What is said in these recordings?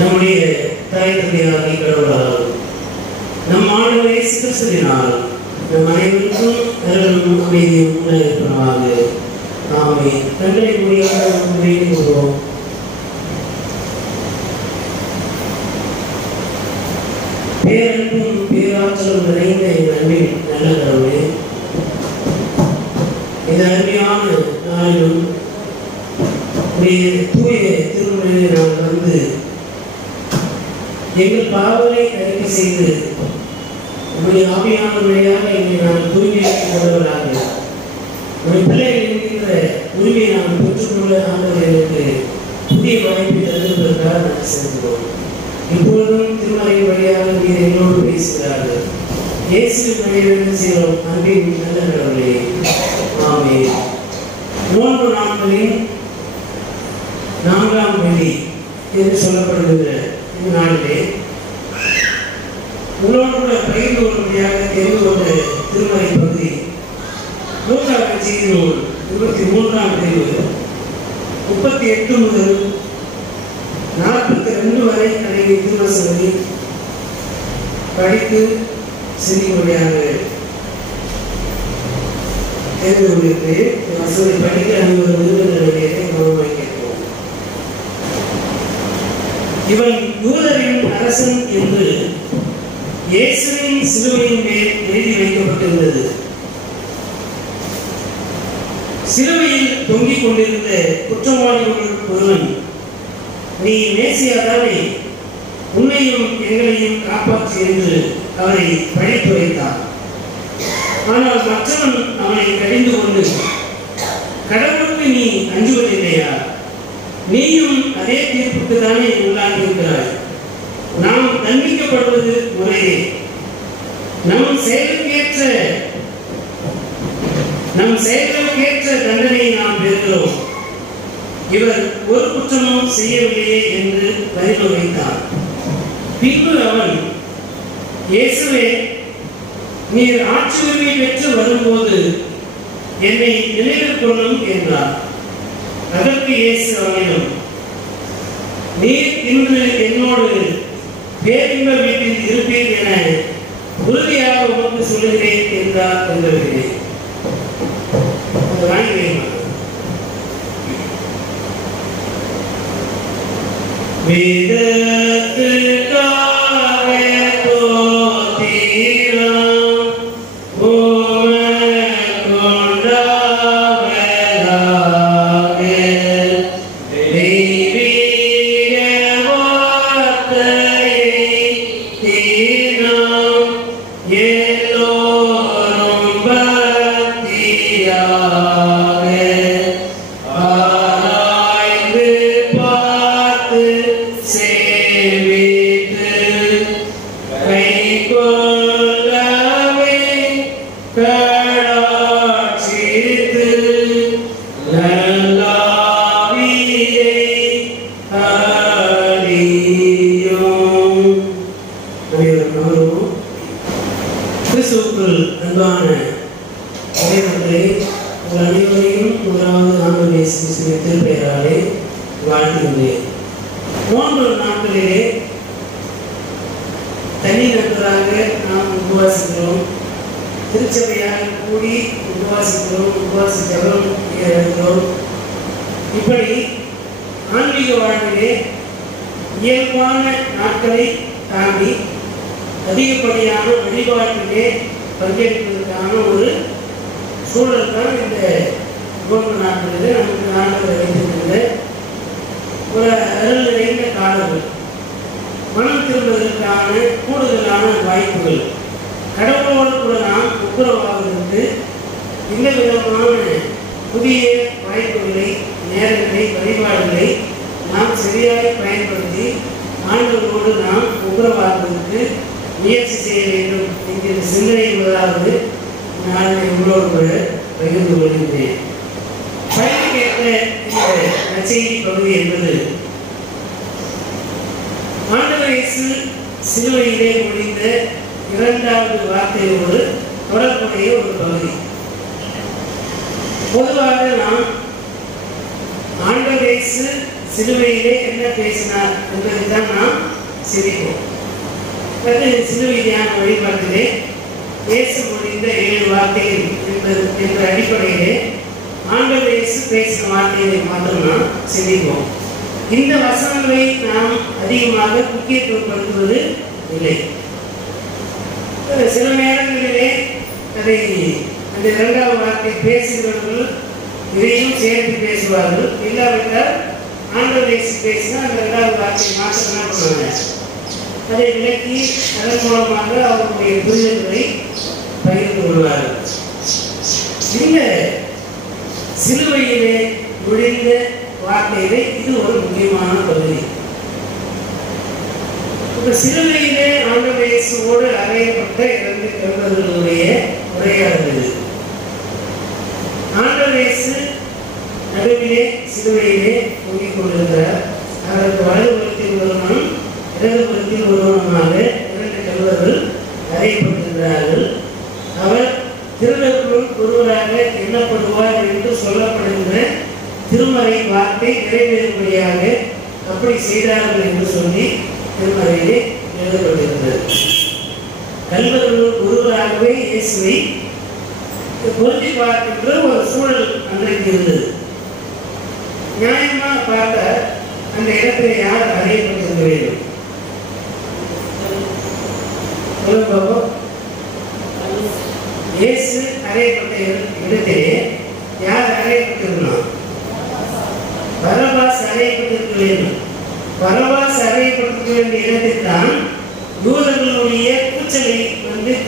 நம்முடைய தாய் தந்தையாகிய கடவுளால் நம் ஆண்டவர் இயேசு கிறிஸ்துவினால் நம் அனைவருக்கும் அருளும் அமைதியும் உண்டாயிருப்பதாக. ஆமென். கண்களை மூடியாக நாம் வேண்டிக் கொள்வோம். பேரன்பும் பேராற்றலும் நிறைந்த என் அன்பின் நல்ல கடவுளே, இந்த அருமையான நாளிலும் தூய திருமுறையை நாம் வந்து எங்கள் பாவங்களை அறிக்கை செய்து நம்முடைய ஆவியான வழியாக எங்களை நாம் தூய்மையாக்கிக் கொண்டவர்களாக நம்முடைய பிள்ளைகள் என்கின்ற உரிமையை நாம் பெற்றுக்கொள்ள ஆண்டவர்களுக்கு புதிய வாய்ப்பை தந்திருப்பதற்காக நாம் செலுத்துவோம். இப்பொழுதும் திருமலையின் வழியாக நீர் எங்களோடு பேசுகிறார்கள். இயேசுவின் வழியாக செய்கிறோம். அன்பின் நல்ல கடவுளே, ஆமென். நோன்பு நாட்களின் 4ஆம் வெள்ளி என்று சொல்லப்படுகின்ற இந்த நாளிலே உங்களோடு கூட பகிர்ந்து கொள்ளும்படியாக தெரிந்து கொண்ட திருமலை பகுதி லூக்காவின் செய்தி நூல் 23ஆம் பிரிவு 38 முதல் 42 வரை அடங்கிய திருவசனத்தை படித்து சிந்திக்கும்படியாக தெரிந்து கொண்டிருக்கிறேன். வசனத்தை படிக்க அனைவரும் விருதுகளை கவனமாக கேட்போம். இவன் யூதரின் அரசன் என்று இயேசுவின் சிலுவையின் மேல் எழுதி வைக்கப்பட்டிருந்தது. சிலுவையில் தொங்கிக் கொண்டிருந்த குற்றவாளிகளுள் ஒருவன், நீ மேசியாதானே, உன்னையும் எங்களையும் காப்பாற்று என்று அவரை பழித்து வைத்தான். ஆனால் மற்றவன் அவனை கடிந்து கொண்டு, கடவுளுக்கு நீ அஞ்சுவதில்லையா? நீயும் அதே தீர்ப்புக்கு தானே உள்ளாகியிருக்கிறாய். நாம் தண்டிக்கப்படுவது முறையே. நம் செயல்களுக்கேற்ற தண்டனையை நாம் பெறுகிறோம். இவர் ஒரு குற்றமும் செய்யவில்லையே என்று பரிந்துரைத்தான். பின்பு அவன், இயேசுவே, நீர் ஆட்சி உரிமை பெற்று வரும்போது என்னை நினைவில் கொள்ளும் என்றார். அதற்கு இயேசு அவனிடம், நீர் இன்று என்னோடு பேரின்ப வீட்டில் இருப்பீர் என உறுதியாக உமக்கு சொல்லுகிறேன் என்றார் என்பவர்களே. இப்படி ஆன்மீக வாழ்விலே இயல்பான நாட்களை தாண்டி அதிகப்படியான வழிபாட்டிலே பங்கேற்பதற்கான ஒரு சூழல் தான் இந்த நோன்பு நாட்களில் நமக்கு ஆண்டவர் வைத்திருக்கின்ற ஒரு அருள் நிறைந்த காலங்கள், மனம் திரும்புவதற்கான கூடுதலான வாய்ப்புகள், கடவுளோடு கூட நாம் ஒப்புரவாவதற்கு இந்த விதமான புதிய வாய்ப்புகளை, நேரங்களை, வழிபாடுகளை நாம் சரியாக பயன்படுத்தி ஆண்டவரோடு நாம் ஒப்புரவாவதற்கு முயற்சி செய்ய வேண்டும் என்கிற சிந்தனை முதலாவது நான் உங்களோடு கூட பகிர்ந்து கொள்கின்றேன். பயணிக்கேற்ற இந்த நற்செய்தி பகுதி என்பது ஆண்டவர் இயேசு சிலுவையிலே முடிந்த 2வது வார்த்தையோடு தொடர்புடைய ஒரு பகுதி. பொதுவாக நாம் ஆண்டவர் இயேசு சிலுவையிலே என்ன பேசினார் என்பதை தான் நாம் சிந்திப்போம். சிலுவை தியான வழிபாட்டிலே இயேசு முடிந்த 7 வார்த்தைகள் என்ற அடிப்படையிலே ஆண்டவர் இயேசு பேசின வார்த்தைகளை மாத்திரம் நாம் சிந்திப்போம். இந்த வசனங்களை நாம் அதிகமாக முக்கியத்துவப்படுத்துவது இல்லை. சில நேரங்களிலே அதை அந்த 2வது வார்த்தை பேசுகிறவர்கள் இதையும் சேர்த்து பேசுவார்கள். இல்லாவிட்டால் ஆண்டவர் இயேசு பேசினா அந்த 2வது வார்த்தை மாற்றம் என்ன பண்ணுவாங்க, அதை விளக்கி அதன் மூலமாக அவருடைய புரிதல்களை பகிர்ந்து கொள்வார்கள். இந்த சிலுவையிலே விழுந்த வார்த்தையிலே இது ஒரு முக்கியமான பகுதி. இந்த சிலுவையிலே ஆண்டவர் இயேசுவோடு அறையப்பட்ட 2 கல்வர்களுடைய உரையாடல். ஆண்டவர் இயேசு நடுவிலே சிலுவையிலே தொங்கிக் கொண்டிருக்கிறார். அவருக்கு வலதுபுறத்தில் ஒருவனும் இடதுபுறத்தில் ஒருவனுமாக 2 கல்வர்கள் அறையப்பட்டிருக்கிறார்கள். அவர் திருடர்களும் ஒருவராக எண்ணப்படுவார் என்று சொல்லப்படுகிற திருமறை வார்த்தை நிறைவேறும்படியாக அப்படி செய்தார்கள் என்று சொல்லி திருமறையிலே எழுதப்பட்டிருக்கிறது. கல்வர்கள் ஒருவராகவே இயேசுவை பொருத்தி பார்க்கின்ற ஒரு சூழல் அன்றைக்கு இருந்தது. நியாயமாக பார்த்த அந்த இடத்துல யார் அறையப்பட்டிருக்க வேண்டும்? இயேசு அறையப்பட்ட இடத்திலே யார் அறையப்பட்டிருக்கணும்? பரபாஸ் அறையப்பட்டிருக்க வேண்டும். பரபாஸ் அறையப்பட்டிருக்க வேண்டிய இடத்தில் தான் யூதர்களுடைய கூச்சலை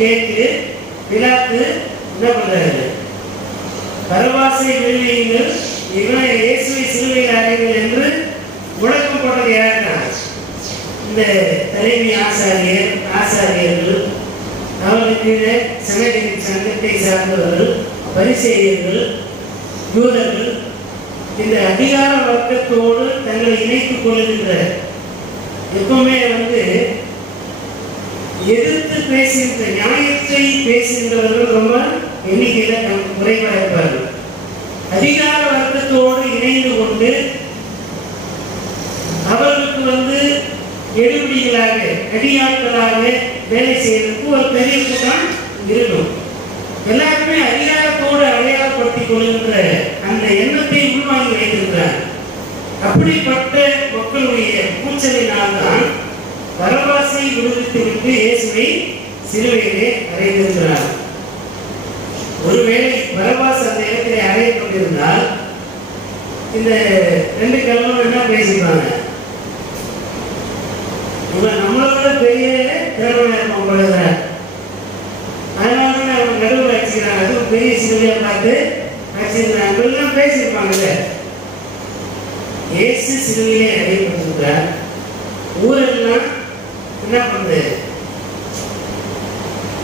கேட்டு பிலாத்து என்ன பண்றாரு? பரபாசை விடுவியுங்கள், இவனை இயேசுவை சிலுவையில் அறையுங்கள் என்று முழக்கம் போட்டது யாருன்னா இந்த தலைமை ஆசாரியர்கள், அவர்களுக்கு சங்கத்தை சார்ந்தவர்கள், பரிசேயர்கள், யூதர்கள், இந்த அதிகார வர்க்கத்தோடு தங்களை இணைத்துக் கொள்ளுகின்ற எப்பவுமே எதிர்த்து பேசுகின்ற நியாயத்தை பேசுகின்றவர்கள் ரொம்ப எண்ணிக்கையில குறைவாக இருப்பார்கள். அதிகார வர்க்கத்தோடு இணைந்து கொண்டு அவர்களுக்கு எடுபடிகளாக அடியாட்களாக வேலை செய்வதற்கு ஒரு பெரிய கூட்டம் இருக்கும். எல்லாருமே அதிகாரத்தோடு அடையாளப்படுத்திக் கொள்கின்ற அந்த எண்ணத்தை உள்வாங்கி வைத்திருக்கிறார். அப்படிப்பட்ட மக்களுடைய கூச்சலினால்தான் பரபாசை விடுவித்துவிட்டு இயேசுவை சிலுவையிலே அறைந்திருக்கிறார். ஒருவேளை பரபாஸ் அந்த இடத்திலே அறையப்பட்டிருந்தால் இந்த 2 கல்வர்கள் என்ன பேசிப்பாங்க? இவன் நம்மளோட பெரிய திறமையா இருப்பான் போடுகிறார், அதனால அவங்க நடுவில் அடிச்சுக்கிறாங்க. அதுவும் பெரிய சிலுவையா பார்த்து அடிச்சிருக்கிறாங்க எல்லாம் பேசியிருப்பாங்கல்ல. இயேசு சிலுவையிலே அறையப்பட்டிருக்கிறார். ஊரெல்லாம் என்ன பண்ணுது?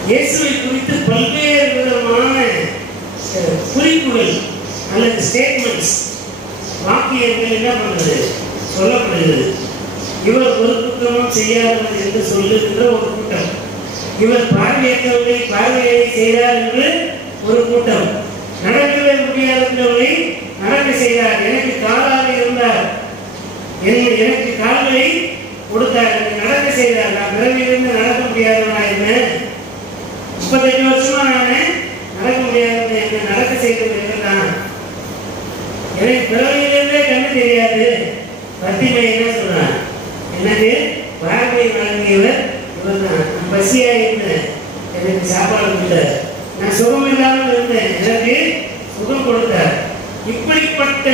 இயேசுவை குறித்து பல்வேறு விதமான குறிப்புகள் அல்லது ஸ்டேட்மெண்ட்ஸ், வாக்கியங்கள் என்ன பண்ணுது? சொல்லப்படுகிறது. இவர் ஒரு குற்றமும் செய்யாதவர் என்று சொல்லுகின்ற ஒரு கூட்டம், இவர் பார்வையற்றவர்களை பார்வையை செய்தார் என்று ஒரு கூட்டம், நடக்கவே முடியாதவர்களை நடக்க செய்தார், எனக்கு காலாக இருந்தார், எனக்கு கால்களை கொடுத்தார், நடக்க செய்தார், நான் பிறவிலிருந்து நடக்க முடியாதவனா இருந்தேன், 38 வருஷமா நான் நடக்க முடியாதவன், என்ன நடக்க செய்தது தான், எனக்கு பிறவிலிருந்தே கண்ணு தெரியாது. பத்திமை என்ன சொல்றான்? எனக்கு பார்வை வழங்கியவர் இவர் தான். நான் பசியா இருந்தேன், எனக்கு சாப்பாடு கொடுத்தார், நான் சுகம் இல்லாமல் இருந்தேன், எனக்கு சுகம் கொடுத்தார். இப்படிப்பட்ட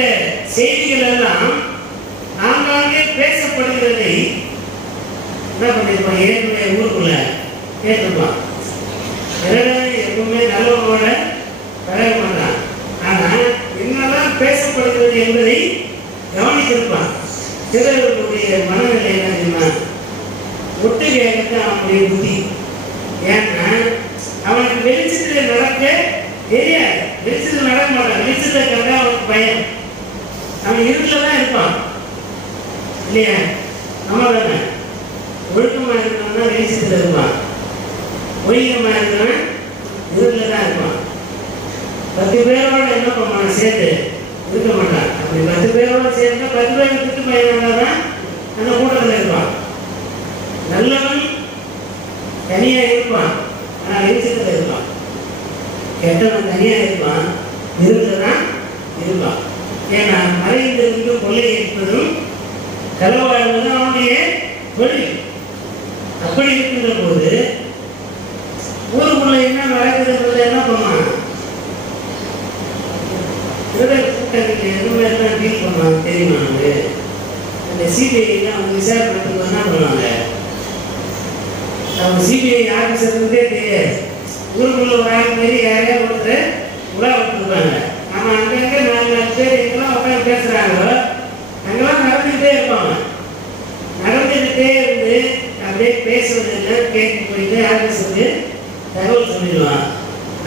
செய்திகள் எல்லாம் ஆங்காங்கே பேசப்படுகிறதை என்ன பண்ணிருப்பான்? ஏற்கனவே ஊருக்குள்ள கேட்டிருப்பான். எப்பவுமே நல்லவங்களோட பழக மாட்டான், ஆனா என்னதான் பேசப்படுகிறது என்பதை கவனித்திருப்பான். சிலருடைய மனநிலை என்ன தெரியுமா? ஒட்டு கேட்கத்தான் அவனுடைய புத்தி. ஏன்னா அவனுக்கு வெளிச்சத்தில் நடக்க தெரியாது, வெளிச்சத்தில் நடக்க மாட்டான், வெளிச்சத்தை கண்டா அவனுக்கு பயம், அவன் இருட்டில் தான் இருப்பான் இல்லையா? நம்ம தானே ஒழுக்கமாக இருக்கணும்னா வெளிச்சத்தில் இருப்பான், ஒழுக்கமாக இருக்கணும் இருட்டில் தான் இருப்பான். 10 பேரோட என்ன பண்ணுவான்? சேர்த்து இருக்க மாட்டான். அப்ப 10 பேரோட சேர்ந்து 10 பேர் திட்டு பையனாதான் அந்த கூட்டத்தில் இருப்பான். நல்லவன் தனியா இருப்பான், ஆனால் வெளிச்சத்தில் இருப்பான். கெட்டவன் தனியா இருப்பான், இருந்துதான் இருப்பான். ஏன்னா மறைந்திருந்து கொள்ளை இருப்பதும் களவாடுவதும் அவனுடைய தொழில். அப்படி இருக்கின்ற போது ஊருக்குள்ள என்ன நடக்குதுன்றது என்ன பண்ணுவான்? எல்லாம் டீல் பண்ணுவாங்க. தெரியுமா? நமக்கு அந்த சிபிஐலாம் அவங்க விசாரணை என்ன பண்ணுவாங்க? அவங்க சிபிஐ ஆஃபீஸர்ன்றதே தெரியாது. ஊருக்குள்ள ஒரு ஆள் மாரி யாரையா ஒருத்தர் உலா விட்டுருப்பாங்க. நம்ம அங்கங்கே 4 பேர் எங்கெல்லாம் உட்காந்து பேசுகிறாங்களோ அங்கெல்லாம் நடந்துக்கிட்டே இருப்பாங்க. நடந்துக்கிட்டே இருந்து அப்படியே பேசுவதில்லை, கேட்டு போயிட்டு ஆஃபீஸருக்கு தகவல் சொல்லிடுவான்.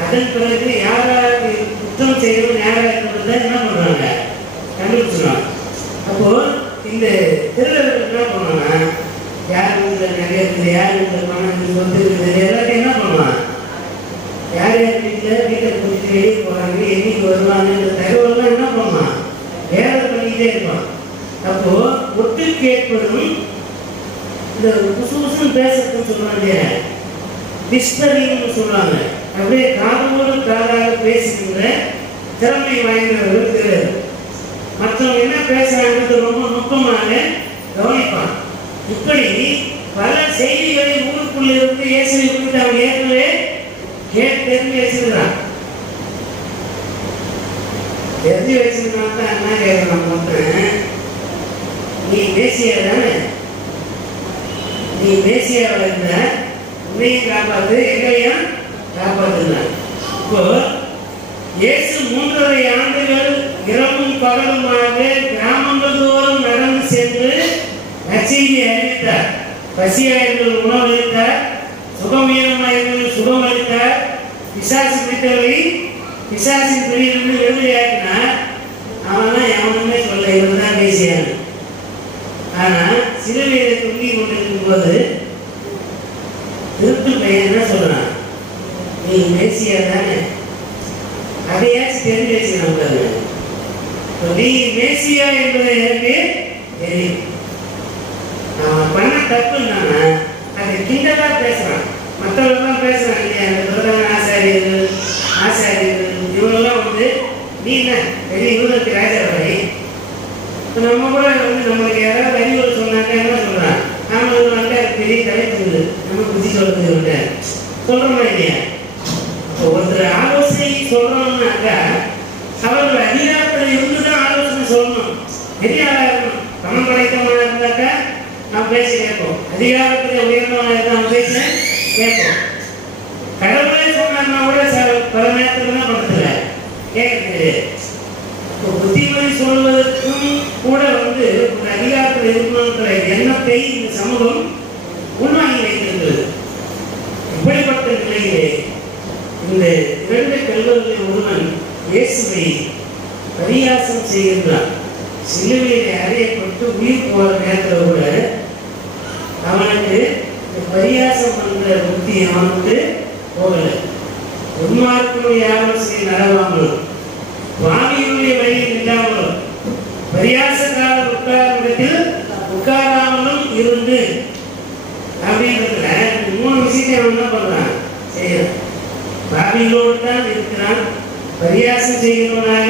அதன் பிறகு யாராவது குற்றம் செய்யணும் யாராக இருக்கிறத என்ன பண்ணுறாங்க? கண்டுபிடிச்சிடுவாங்க. அப்போது இந்த திருடர்கள் என்ன பண்ணுவாங்கன்னா, யார் வீட்டில் நிறைய இருக்குது, யார் வீட்டில் பணம் இருக்குது, சொத்து இருக்குது, எல்லாத்தையும் என்ன பண்ணுவான்? யார் யார் வீட்டை கூட்டிட்டு வெளியே போகிறாங்க, என்னைக்கு வருவாங்கன்ற தகவல்லாம் என்ன பண்ணுவான்? வேலை பண்ணிக்கிட்டே இருப்பான். அப்போது ஒட்டு கேட்பதும் இந்த புதுசுன்னு பேசுறதுன்னு சொல்லுவாங்க, டிஸ்டரிங்னு சொல்லுவாங்க. அப்படியே காதோடு காதாக பேசுகின்ற திறமை வாய்ந்தவர்கள் தெரியாது. மற்றவங்க என்ன பேசுறாங்கிறது ரொம்ப நுட்பமாக கவனிப்பான். இப்படி பல செய்திகளை ஊருக்குள்ள இருந்து இயேசுவை குறித்து அவன் ஏற்கனவே தெரிஞ்சு வச்சிருக்கிறான். தெரிஞ்சு வச்சிருக்கான் தான் என்ன கேட்கலாம் போட்டேன், நீ மேசியா தானே, நீ மேசியாவில் இருந்த உன்னையும் காப்பாத்து எங்களையும் காப்பாற்றுனார். இப்போ இயேசு 3.5 ஆண்டுகள் இரவும் பகலுமாக கிராமங்கள் தோறும் நடந்து சென்று நற்செய்தி அறிவித்தார். பசியாளர்கள் உணவளித்தார், சுகமீனமாயர்கள் சுகம் அளித்தார், பிசாசு பிடித்தவர்களை பிசாசின் பிடியிலிருந்து விடுதலையாக்கினார். அவன் எவனுமே சொல்ல இவன் தான் பேசியான். ஆனால் சிலுவையை தொங்கி கொண்டிருக்கும் போது திருட்டு பையன் என்ன சொல்றான்? நீ மேசியா தானே, அதையாச்சும் தெரிஞ்சு வச்சுக்கணும். நீ மேசியா என்பதை எனக்கு தெரியும். அவன் பண்ண தப்புன்னா அதை கிண்டலா பேசுறான். மற்றவர்கள்லாம் பேசுறான் இல்லையா, அந்த பிரதான ஆசாரியர்கள் இவங்கெல்லாம் நீ என்ன பெரிய யூதத்துக்கு ராஜாவை. இப்போ நம்ம கூட நம்மளுக்கு யாராவது அறிவுரை சொன்னாங்க என்ன சொல்றான்? நாம அது பெரிய தலைப்பு நம்ம புத்தி சொல்றது சொல்றோமா இல்லையா? ஒருத்தர் ஆலோசனை சொல்றோம்னாக்கா அவர்கள் அதிகாரத்தில் இருந்துதான் ஆலோசனை சொல்லணும். பெரிய ஆளா இருக்கணும். பணம் படைத்தவனா இருந்தாக்கா நாம் பேசி கேட்போம். அதிகாரத்தில் உயர்ந்தவனா இருந்தா நம்ம பேச கேட்போம். கடவுளே சொன்னா கூட பல நேரத்தில் என்ன பண்றதில்ல, கேட்கறது. இப்போ புத்திமதி சொல்வதற்கும் கூட ஒரு அதிகாரத்தில் இருக்கணுன்ற எண்ணத்தை இந்த சமூகம் உள்வாங்கி வைத்திருக்கிறது. இப்படிப்பட்ட நிலையிலே இந்த 2 கல்வர்களில் ஒருவன் இயேசுவை பரியாசம் செய்கின்றான். சிலுவையிலே அறையப்பட்டு உயிர் போற நேரத்தில் கூட அவனுக்கு பரியாசம் பண்ற புத்தி அவனுக்கு போகல. உன்மார்க்கனுடைய ஆலோசனை நடவாமலும் வாணியுடைய வழியில் இல்லாமலும் பரியாசக்காரர் உட்காரும் இடத்தில் உட்காராமலும் இருந்து அப்படின்றதுல 3 விஷயத்தை அவன் என்ன பண்றான்? செய்யறான். பாவிகளோடு தான் இருக்கிறான், பரியாசம் செய்கிறவனாக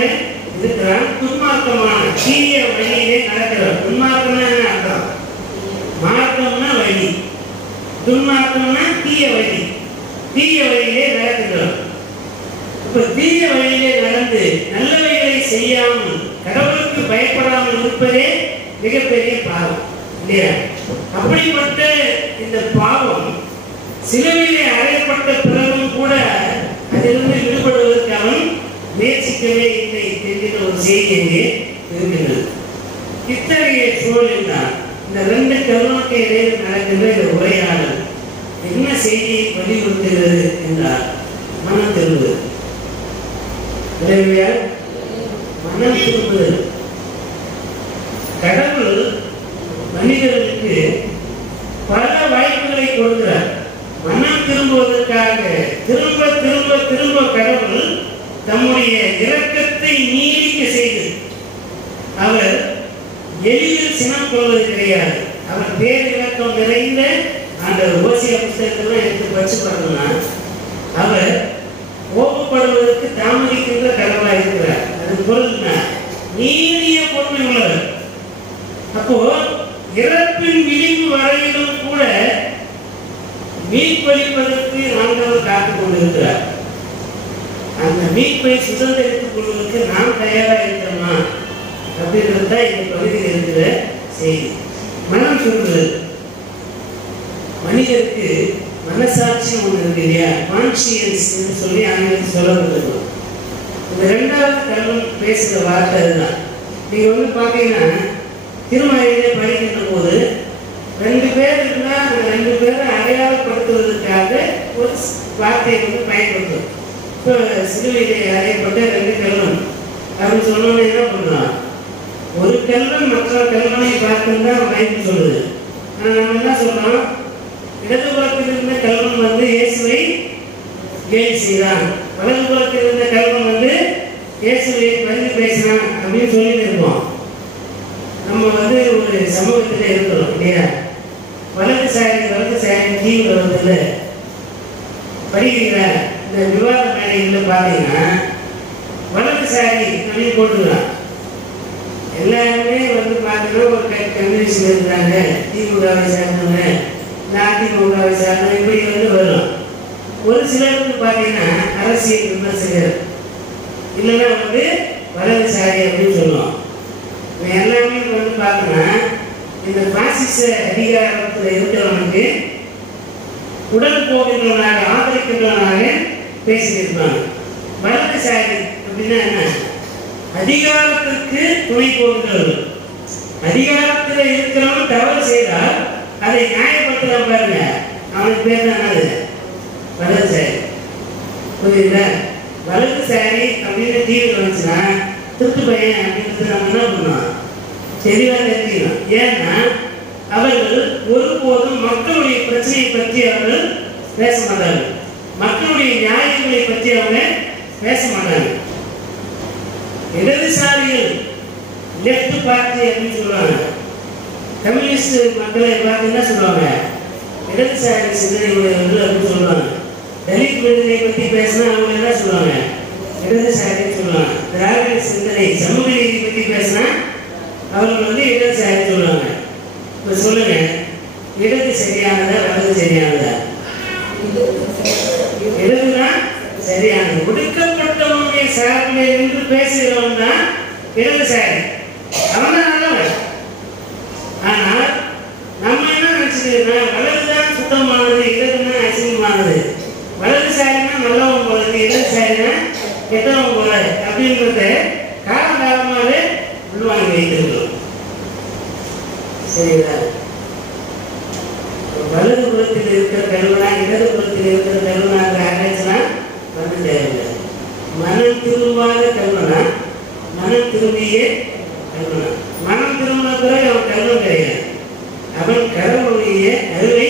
இருக்கிறான், துன்மார்க்கமான தீய வழியிலே நடக்கிறான். துன்மார்க்கம்னா என்ன அர்த்தம்? மார்க்கம்னா வழி, துன்மார்க்கம்னா தீய வழி. தீய வழியிலே நடக்கிறான். இப்ப தீய வழியிலே நடந்து நல்லவைகளை செய்யாமல் கடவுளுக்கு பயப்படாமல் இருப்பதே மிகப்பெரிய பாவம் இல்லையா? அப்படிப்பட்ட இந்த பாவம் சிலுவையிலே அறையப்பட்ட பிறகும் கூட அதிலிருந்து விடுபடுவதற்கு அவன் முயற்சிக்கவே இல்லை என்கிற ஒரு செய்தி எங்கே இருக்கின்றது. இத்தகைய சூழலில் தான் இந்த 2 கருணுக்கு இடையே நடக்கின்ற இந்த உரையாடல் என்ன செய்தியை வலியுறுத்துகிறது என்றால் மனம் திரும்புதல். மனம் திரும்புதல். கடவுள் மனிதர்களுக்கு பல வாய்ப்புகளை கொடுக்கிறார். மனம் திரும்புவதற்காக திரும்ப திரும்ப திரும்ப கடவுள் தம்முடைய இரக்கத்தை நீடிக்க செய்து காரணம் கொள்வது கிடையாது. அவர் பேர் இலக்கம் நிறைந்த அந்த ஓசியா புத்தகத்தெல்லாம் எடுத்து படிச்சு பார்த்தோம்னா அவர் கோபப்படுவதற்கு தாமதிக்கின்ற கடவுளாக இருக்கிறார். அது பொருள்னா நீதிய பொறுமை உள்ளவர். அப்போ இறப்பின் விளிம்பு வரையிலும் கூட மீட்பளிப்பதற்கு ஆண்டவர் காத்துக் கொண்டிருக்கிறார். அந்த மீட்பை சுதந்திரித்துக் கொள்வதற்கு நாம் தயாராக இருக்கிறோமா அப்படின்றது தான் இந்த பகுதியில் இருக்கிற செய்தி. மனம் சொல்றது, மனிதருக்கு மனசாட்சி ஒன்று இருக்கு இல்லையா, கான்சியன்ஸ் என்று சொல்லி ஆங்கிலத்தில் சொல்லப்பட்டிருக்கோம். இந்த ரெண்டாவது கல்வன் பேசுகிற வார்த்தை அதுதான். நீங்க வந்து பார்த்தீங்கன்னா திருமலையிலே படிக்கின்ற போது 2 பேர் இருந்தால் அந்த 2 பேரை அடையாளப்படுத்துவதற்காக ஒரு வார்த்தையை வந்து பயன்படுத்தும். இப்போ சிலுவையிலே அறையப்பட்ட 2 கல்வன் அப்படின்னு சொன்னோன்னு என்ன பண்ணலாம், ஒரு கல்வன் மற்ற கல்வனை பார்த்துன்னு தான் பைபிள் சொல்லுது. ஆனால் நம்ம என்ன சொல்றோம், இடது புறத்தில் இருந்த கல்வன் வந்து இயேசுவை கேலி செய்தான், வலது புறத்தில் இருந்த கல்வன் வந்து இயேசுவை பரிந்து பேசினான் அப்படின்னு சொல்லிட்டு இருப்போம். நம்ம வந்து ஒரு சமூகத்தில் இருக்கிறோம் இல்லையா, வலது சாரி தீவிர வந்து படிக்கிற இந்த விவாத மேடைகளில் பார்த்தீங்கன்னா வலது சாரி அப்படின்னு போட்டுக்கலாம். எல்லாருமே வந்து பார்த்தீங்கன்னா ஒரு கம்யூனிஸ்ட் இருக்கிறாங்க, திமுகவை சார்ந்தவங்க, அதிமுகவை சார்ந்தவங்க, இப்படி வந்து வரும். ஒரு சிலருக்கு பார்த்தீங்கன்னா அரசியல் விமர்சகர் இல்லைன்னா வந்து வலதுசாரி அப்படின்னு சொல்லுவோம். எல்லாமே வந்து பார்த்தோன்னா இந்த பாசிச அதிகாரத்தில் இருக்கிறவனுக்கு உடல் போகின்றவனாக ஆதரிக்கின்றவனாக பேசியிருப்பாங்க. வலதுசாரி அப்படின்னா என்ன, அதிகாரத்திற்கு துணை போகின்றவர்கள். அதிகாரத்தில் இருக்கிறவன் தவறு செய்தால் அதை நியாயப்படுத்தலாம் பாருங்க, அவனுக்கு பேர் தான் அது வலதுசாரி. புரியுதுல, வலதுசாரி அப்படின்னு தீவிர வந்துச்சுன்னா திருட்டு பையன் அப்படின்றது நம்ம என்ன பண்ணோம் தெளிவாக தெரிஞ்சுக்கணும். ஏன்னா அவர்கள் ஒருபோதும் மக்களுடைய பிரச்சனையை பற்றி அவர்கள் பேச மாட்டாங்க, மக்களுடைய நியாயங்களை பற்றி அவங்க பேச மாட்டாங்க. இடதுசாரிகள் லெஃப்ட் பார்ட்டி அப்படின்னு சொல்லுவாங்க. கம்யூனிஸ்ட் மக்களை பார்த்து என்ன சொல்லுவாங்க, இடதுசாரி சிந்தனை உடையவர்கள் அப்படின்னு சொல்லுவாங்க. தலித் விடுதலை பற்றி பேசினா அவங்க என்ன சொல்லுவாங்க, இடதுசாரின்னு சொல்லுவாங்க. திராவிட சிந்தனை சமூக நீதி பற்றி பேசினா அவர்கள் வந்து இடதுசாரி சொல்லுவாங்க. இப்போ சொல்லுங்க, இடது சரியானதா வலது சரியானதா? இடதுதான் சரியானது. ஒடுக்கப்பட்டவனுடைய சார்பில் நின்று பேசுகிறவன் தான் இடதுசாரி, அவன் தான் நல்லவன். ஆனால் நம்ம என்ன நினைச்சுக்கிறோம்னா வலதுதான் சுத்தமானது, இடதுதான் அசிங்கமானது, வலதுசாரினா நல்லவன் போல இருக்கு, இடதுசாரினா கெட்டவன் போல அப்படின்றத காலகாலமாகவே உள்வாங்கி வைத்திருக்கிறோம். சரிங்களா? வலது புறத்தில் இருக்கிற கல்வனா இடது புறத்தில் இருக்கிற கல்வனாக ஆராய்ச்சினா பண்ண தேவையில்லை. மனம் திரும்பாத கல்வனா, மனம் திரும்பிய கல்வனா. மனம் திரும்பின பிறகு அவன் கல்வன் கிடையாது, அவன் கடவுளுடைய அருளை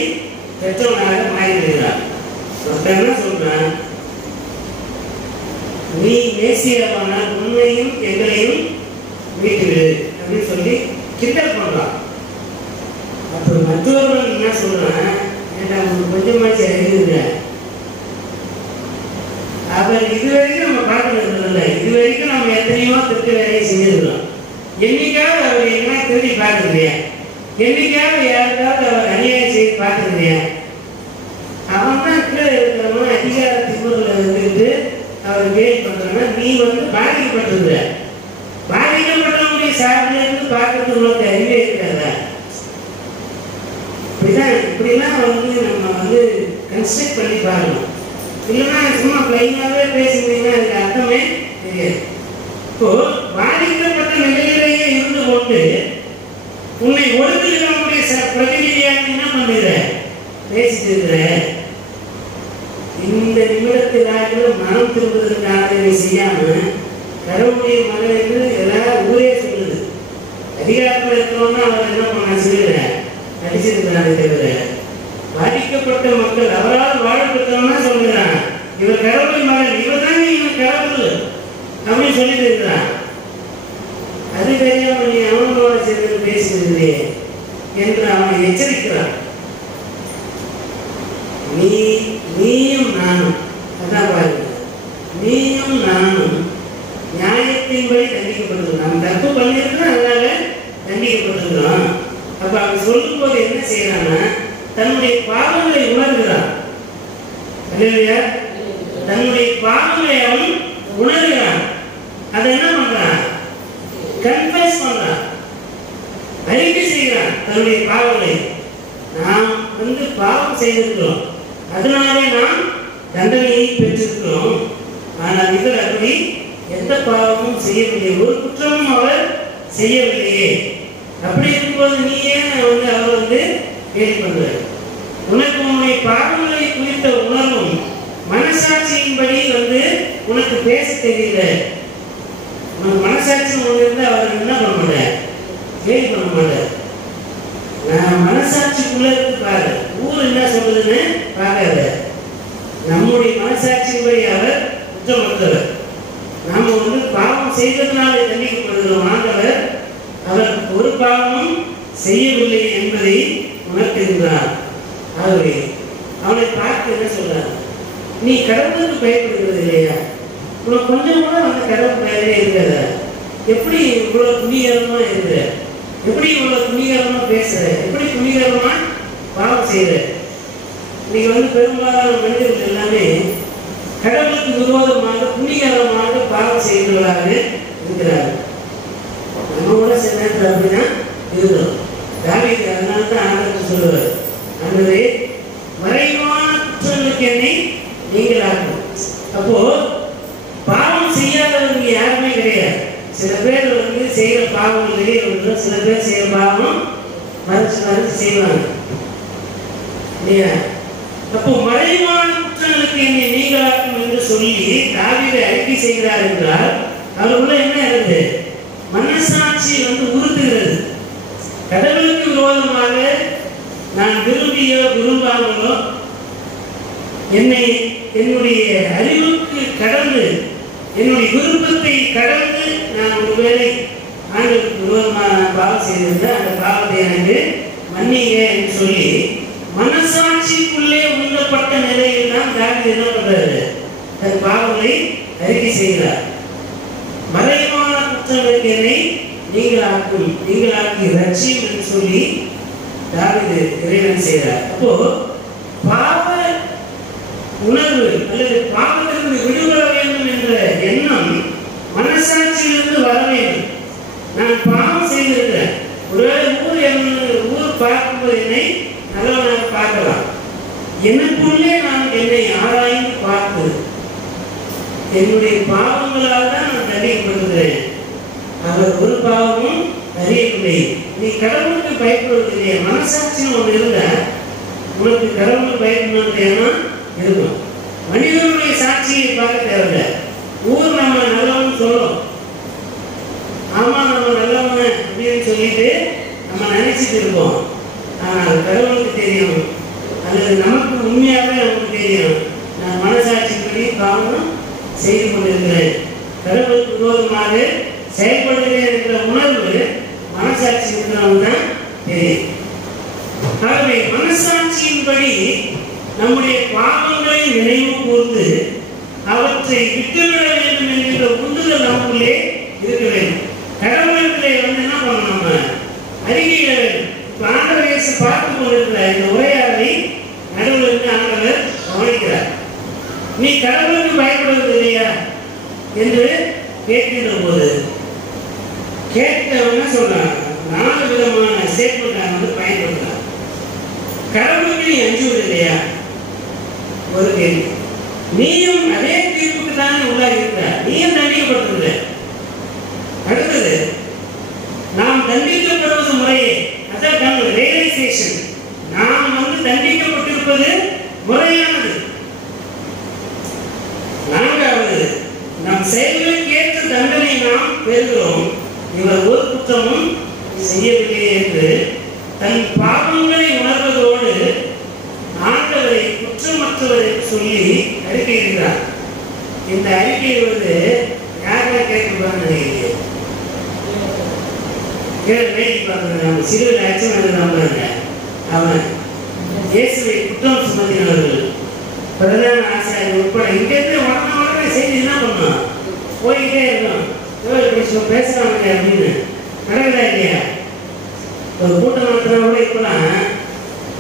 பெற்றவனாக மாறிவிடுகிறான். என்ன சொல்றான், நீ மேசியாவானால் உன்னையும் எங்களையும் மீட்டுவிடு அப்படின்னு சொல்லி கிண்டல் பண்றான். அப்போ மற்றவர்கள் என்ன சொல்றான், ஏன்னா கொஞ்சமாச்சு அறிவுங்க, அவர் இதுவரைக்கும் நம்ம பார்க்கறதில்லை, இதுவரைக்கும் நம்ம எத்தனையோ திட்ட வேலையை செஞ்சிருக்கிறோம். என்னைக்காவது அவர் என்ன திரும்பி பார்க்கலையா, என்னைக்காவது யாருக்காவது அவர் அநியாயம் செய்து பார்க்கலையா? அவன் தான் கீழே இருக்கிறவன் அதிகார திமுறையில் இருந்துட்டு அவர் கேள்வி பண்றாங்க. நீ வந்து பாதிக்கப்பட்டிருக்கிற, பாதிக்கப்பட்டவனுடைய சார்பில் இருந்து பார்க்கறதுக்கு உனக்கு அறிவே இருக்காதா? இப்படிலாம் வந்து நம்ம வந்து கன்ஸ்ட்ரக்ட் பண்ணி பார்க்கணும். இல்லைன்னா சும்மா பிளைனாவே பேசுனீங்கன்னா அதுக்கு அர்த்தமே தெரியாது. இப்போ பாதிக்கப்பட்ட நிலையிலேயே இருந்து கொண்டு உன்னை ஒடுக்குகிறவனுடைய பிரதிநிதியாக என்ன பண்ணுற பேசிட்டு இருக்கிற. இந்த நிமிடத்திலாக மனம் திரும்புவதற்காக செய்யாம கடவுளுடைய மகன் என்று எல்லாரும் ஊரே சொல்லுது. அதிகாரத்தில் இருக்கிறோம்னா அவர் என்ன பண்ண சொல்லுற அடிச்சிருக்கிறாங்க தவிர பாதிக்கப்பட்ட மக்கள் அவரால் வாழப்பட்டவனா சொல்லுறான் இவர் கடவுளுடைய மகன், இவர் தானே இவன் கடவுள் அப்படின்னு சொல்லிட்டு இருக்கிறான். அது தெரியாம நீ அவனோட சேர்ந்து பேசி செய்திருக்கிறேன் என்று அவனை எச்சரிக்கிறான். நீயும் நானும், அதான் பாருங்க, நீயும் நானும் நியாயத்தின்படி தண்டிக்கப்பட்டிருக்கிறோம். நம்ம தப்பு பண்ணியிருக்கோம், அதனால தண்டிக்கப்பட்டிருக்கிறோம். அப்ப அவன் சொல்லும் போது என்ன செய்யறான்னா, தன்னுடைய பாவங்களை உணர்கிறான். இல்லையா? தன்னுடைய பாவங்களை அவன் உணர்கிறான். அதை என்ன பண்றான்? கன்ஃபஸ் பண்றான், அறிக்கை செய்கிறான் தன்னுடைய பாவங்களை. நாம் பாவம் செய்திருக்கிறோம், அதனாலே நாம் தண்டனையை பெற்றிருக்கிறோம். ஆனால் இவர் அப்படி எந்த பாவமும் செய்யவில்லை, ஒரு குற்றமும் அவர் செய்யவில்லையே. அப்படி இருக்கும்போது நீ ஏன் அவர் கேள்வி பண்ற? உனக்கு உன்னுடைய பாவங்களை குறித்த உணர்வும் மனசாட்சியின்படி உனக்கு பேச தெரியல. உனக்கு மனசாட்சி ஒன்று இருந்து அவர் என்ன பண்ண மாட்டார், கேள்வி பண்ண மாட்டார். நான் மனசாட்சிக்குள்ள இருக்கு பாரு, ஊர் என்ன சொல்றதுன்னு பார்க்காத. நம்முடைய மனசாட்சியின்படி அவர் குற்றமற்றவர். நாம பாவம் செய்வதனாலே தண்டிக்கப்படுகிறோம். ஆண்டவர் அவர் ஒரு பாவமும் செய்யவில்லை என்பதை உணர்த்துகிறார். ஆகவே அவனை பார்த்து என்ன சொல்றார்? நீ கடவுளுக்கு பயப்படுகிறது இல்லையா? உனக்கு கொஞ்சம் கூட அந்த கடவுள் பயனே இருக்காத. எப்படி இவ்வளவு துணிகரமா இருக்கிற, எப்படி இவ்வளவு துணிகரமா பேசுற, எப்படி துணிகரமா பாவம் செய்யற? இன்னைக்கு பெரும்பாலான மனிதர்கள் எல்லாமே கடவுளுக்கு விரோதமாக துணிகரமாக பாவம் செய்கிறவர்களாக இருக்கிறார்கள். நம்ம கூட சில நேரத்தில் அப்படிதான் இருக்கிறோம். தாவீது அதனால தான் ஆண்டவர் சொல்லுவார், ஆண்டவரே மறைவான குற்றங்களுக்கு என்னை நீங்களாக்கும். அப்போ பாவம் செய்யாதவங்க யாருமே கிடையாது. சில பேர் செய்கிற பாவம் வெளியே வந்துடும், சில பேர் செய்கிற பாவம் மறைச்சு மறைச்சு செய்வாங்க இல்லையா? அப்போ மறைவான குற்றங்களுக்கு என்னை நீங்களாக்கும் என்று சொல்லி தாவீது அறிக்கை செய்கிறார் என்றால் அவருக்குள்ள என்ன இருக்கு? மனசாட்சி உறுத்துகிறது. கடவுளுக்கு விரோதமாக நான் விரும்பியோ விரும்பாமலோ என்னுடைய அறிவுக்கு கடந்து, என்னுடைய விருப்பத்தை கடந்து நான் ஒருவேளை ஆண்டவருக்கு விரோதமாக பாவம் செய்திருந்தால் அந்த பாவத்தை எனக்கு மன்னிங்க என்று சொல்லி மனசாட்சிக்குள்ளே உண்ணப்பட்ட நிலையில் தான் தாவீது என்ன பண்றாரு? தன் பாவங்களை அறிக்கை செய்கிறார். மறைவான குற்றங்களுக்கு என்னை நீங்களாக்கி ரட்சியும் என்று சொல்லி தாவீது இறைவன் செய்கிறார். அப்போ பாவ உணர்வு அல்லது பாவத்திலிருந்து விடுபட வேண்டும் என்ற எண்ணம் மனசாட்சியிலிருந்து வர வேண்டும். நான் பாவம் செய்திருக்கிறேன், ஒருவேளை ஊர் பார்க்கும்போது என்னை நல்லவனாக பார்க்கலாம். எனக்குள்ளே நான் என்னை ஆராய்ந்து பார்த்து என்னுடைய பாவங்களால் தான் நான் தண்டிக்கப்படுகிறேன். அவர் ஒரு பாவமும் அறியவில்லை. நீ கடவுளுக்கு பயப்படுவதில்லையே, மனசாட்சின்னு ஒன்று இருந்த உனக்கு கடவுளுக்கு பயப்படணும் எண்ணம் இருக்கும். மனிதனுடைய சாட்சியை பார்க்க தேவையில்லை. ஊர் நம்ம நல்லவன் சொல்லும், ஆமா நம்ம நல்லவங்க அப்படின்னு சொல்லிட்டு நம்ம நினைச்சிட்டு இருப்போம். ஆனால் கடவுளுக்கு தெரியும், அல்லது நமக்கு உண்மையாகவே நமக்கு தெரியும், நான் மனசாட்சிப்படி பாவம் செய்து கொண்டிருக்கிறேன், கடவுளுக்கு விரோதமாக செயல்படுகிறேன் என்ற உணர்வு மனசாட்சி இருக்கிறவங்க தான் தெரியும். ஆகவே மனசாட்சியின்படி நம்முடைய பாவங்களை நினைவு கூர்ந்து அவற்றை விட்டுவிட வேண்டும் என்கின்ற உந்துதல் நமக்குள்ளே இருக்க வேண்டும். கடவுளத்திலே என்ன பண்ணணும்? நம்ம அறிக்கையிட வேண்டும். ஆண்டவர் இயேசு பார்த்து கொண்டிருக்கிற இந்த உரையாடலை நடுவில் ஆண்டவர் கவனிக்கிறார். நீ கடவுளுக்கு பயப்படுவது இல்லையா என்று கேட்கின்ற போது கேட்கிறவங்க சொல்றாங்க, 4 விதமான ஸ்டேட்மெண்ட் பயன்படுத்துறாங்க. கடவுளுக்கு நீ அஞ்சுவது இல்லையா? ஒரு கேள்வி. நீயும் அதே தீர்ப்புக்கு தான் உள்ளாக இருக்கிற, நீயும் தண்டிக்கப்பட்டிருக்கிற. அடுத்தது, நாம் தண்டிக்கப்படுவது முறையே, அதான் ரியலைசேஷன், நாம் தண்டிக்கப்பட்டிருப்பது முறையானது. 4வது, நம் செயல்களுக்கு ஏற்ற தண்டனை நாம் பெறுகிறோம், இவர் ஒரு குற்றமும் செய்யவில்லை என்று தன் பாவங்களை உணர்வதோடு ஆண்டவரை குற்றமற்றவர் என்று சொல்லி அறிக்கையிடுகிறார். இந்த அறிக்கை யாருமே கேட்கக்கூடாதுன்னு நினைக்கிறீங்க? வேடிக்கை பார்க்கறது. நம்ம சிலுவையில் அச்சம் நம்புறாங்க. அவன் இயேசுவை குற்றம் சுமத்தினவர்கள் பிரதான ஆசிரியர் உட்பட இங்கேருந்து உடனே செய்தி என்ன பண்ணோம், போயிட்டே இருக்கணும். பேசுறாங்க அப்படின்னு நடக்குதா இல்லையா? ஒரு கூட்டம் நடத்துறா கூட இப்பெல்லாம்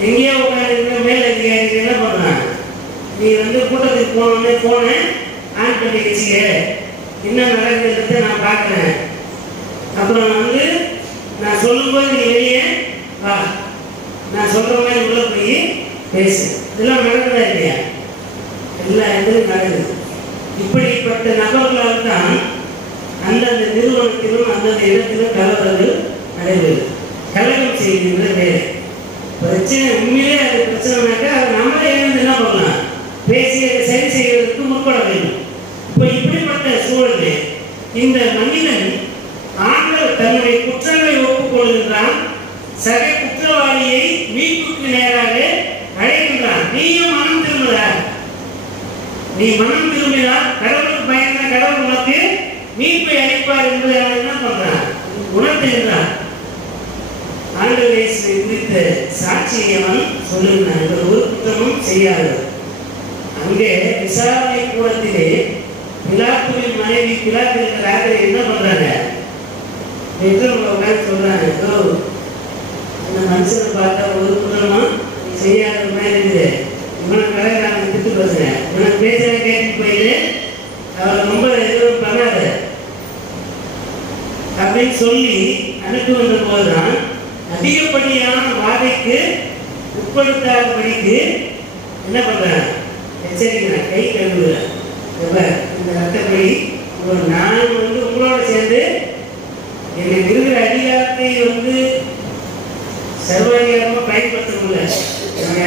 எங்கேயோ உட்காந்து மேல் அதிகாரிகள் என்ன பண்ணுறான், நீ கூட்டத்துக்கு போனோடனே போன ஆன் பண்ணி வச்சுக்க, என்ன நடக்குதுன்றத நான் பார்க்குறேன், அப்புறம் நான் சொல்லும்போது நீ வெளியே வா, நான் சொல்கிற மாதிரி உள்ள போய் பேசு. இதெல்லாம் நடக்குதா இல்லையா? எல்லா இடத்துலையும் நடக்குது. இப்படிப்பட்ட நபர்களால் தான் அந்தந்த நிறுவனத்திலும் அந்தந்த இடத்திலும் கலவரங்கள் நடைபெறுது. கலகம் செய்கின்ற வேலை பிரச்சனை. உண்மையிலே அது பிரச்சனைனாக்கா அதை நம்மளே என்ன பண்ணலாம், பேசி அதை சரி செய்வதற்கு முற்பட வேண்டும். இப்போ இப்படிப்பட்ட சூழலில் இந்த மனிதன் ஆண்டவர் தன்னுடைய குற்றங்களை ஒப்புக்கொள்கின்றான். சக குற்றவாளியை மீட்புக்கு நேராக அழைக்கின்றான். நீயும் மனம் திரும்புற, நீ மனம் திரும்பினால் கடவுளுக்கு பயந்த கடவுள் உனக்கு மீட்பை அளிப்பார் என்பதை அவன் என்ன பண்றான், உணர்த்துகின்றான். ஆண்டவர் இயேசுவை குறித்த சாட்சியை அவன் சொல்லுகிறான். ஒரு குற்றமும் செய்யாது. அங்கே விசாரணை கூடத்திலே பிலாத்துவின் மனைவி பிலாத்து என்ன பண்றாங்க, சொல்றாங்க, இந்த மனுஷனை பார்த்தா ஒரு குற்றமும் செய்யாத மாதிரி இருக்குது, இவனை கலைஞராக திட்டு பேசுங்க, இவனை பேசுற கேட்டு போயிட்டு அவர் ரொம்ப எதுவும் பண்ணாத அப்படின்னு சொல்லி அனுப்பி வந்த போதுதான் அதிகப்படியான வாதைக்கு உட்படுத்தாதபடிக்கு என்ன பண்றாங்க, எச்சரிக்கிறான், கை கழுவுகிறான். இந்த ரத்தப்படி நான் உங்களோட சேர்ந்து எனக்கு இருக்கிற அதிகாரத்தை சர்வாதிகாரமா பயன்படுத்த முடியல,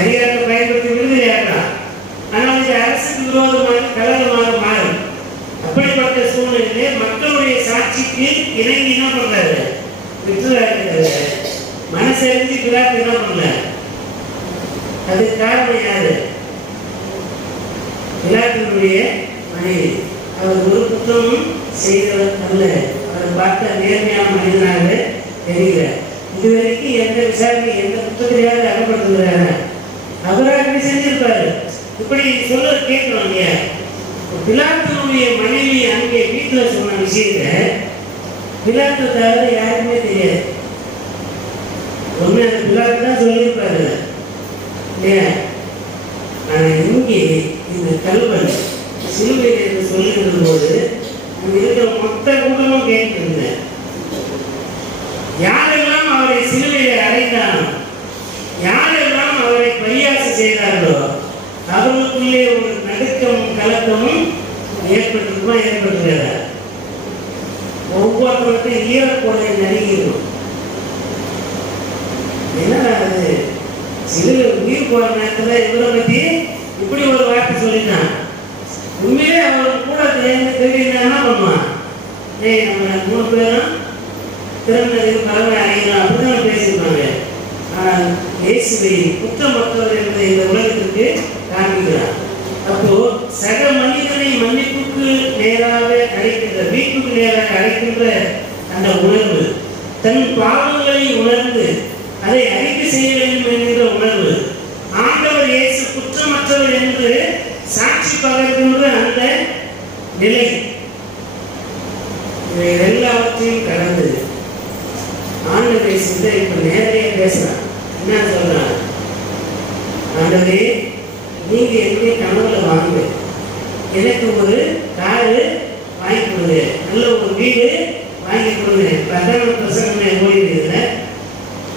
அதிகாரத்தை பயன்படுத்த விடுதலை ஆகலாம். ஆனால் இது அரசுக்கு விரோதமாக கலகமாக மாறும். அப்படிப்பட்ட சூழ்நிலையிலே மக்களுடைய சாட்சிக்கு இணங்கி என்ன பண்றாரு, விட்டுறாரு. மனசறிஞ்சு பிலாத்து என்ன பண்ணல, அதுக்கு காரணம் யாரு, பிலாத்தினுடைய மனைவி. அவர் ஒரு குற்றமும் செய்தவர் அல்ல. அவர் பார்த்த நேர்மையான மனிதனாக தெரிகிறார். இதுவரைக்கும் எந்த விசாரணை எந்த குற்றத்தையாவது அகப்படுத்துகிறார், அவராக இப்படி செஞ்சிருப்பாரு. இப்படி சொல்ல கேட்கணும் இல்லையா? பிலாத்தினுடைய மனைவி அங்கே வீட்டில் சொன்ன விஷயத்த பிலாத்தை தவிர யாருக்குமே தெரியாது. ஒண்ணு அந்த பிலாத்து தான் சொல்லியிருப்பாரு இல்லையா? ஆனா இங்கே இந்த கல்வன் சிலுவையில் என்று சொல்லுகின்ற போது அங்க இருக்கிற மொத்த கூட்டமும் கேட்டிருந்தேன். யாரெல்லாம் அவரை சிலுவையிலே அறைந்தானோ, யாரெல்லாம் அவரை பரியாசம் செய்தார்களோ அவர்களுக்குள்ளே ஒரு நடுக்கமும் கலக்கமும் ஏற்பட்டிருக்கிறதா? ஒவ்வொருத்தருக்கும் ஈரப்போதை நடுங்கிடும். என்ன அது சிலுவை உயிர் போற நேரத்தில் இவரை பற்றி இப்படி ஒரு வார்த்தை சொல்லிட்டான். உண்மையிலே அவர் கூட தெரியுது என்ன பண்ணுவான், ஏய் நம்ம 3 பேரும் திறந்த தலைமை அடையலாம் அப்படிதான் பேசியிருப்பாங்க. ஆனால் இயேசுவை குற்றமற்றவர் என்பதை இந்த உலகத்திற்கு காண்பிக்கிறார். அப்போ சக மனிதனை மன்னிப்புக்கு நேராக அழைக்கின்ற, மீட்புக்கு நேராக அழைக்கின்ற அந்த உணர்வு, தன் பாவங்களை உணர்ந்து அதை அறிக்கை செய்ய வேண்டும் என்கிற உணர்வு, ஆண்டவர் இயேசு குற்றமற்றவர் என்று சாட்சி பகர்கின்ற அந்த நிலை, இவை எல்லாவற்றையும் கடந்து ஆண்டவரை சிந்தை இப்ப நேரடியாக பேசுறான். என்ன சொல்றான், ஆண்டவரே நீங்க என்னுடைய கனவுல வாங்க, எனக்கு ஒரு காரு வாங்கி கொடுங்க, நல்ல ஒரு வீடு வாங்கி கொடுங்க. பிரதான பிரசங்கமே ஓடிடுதுல,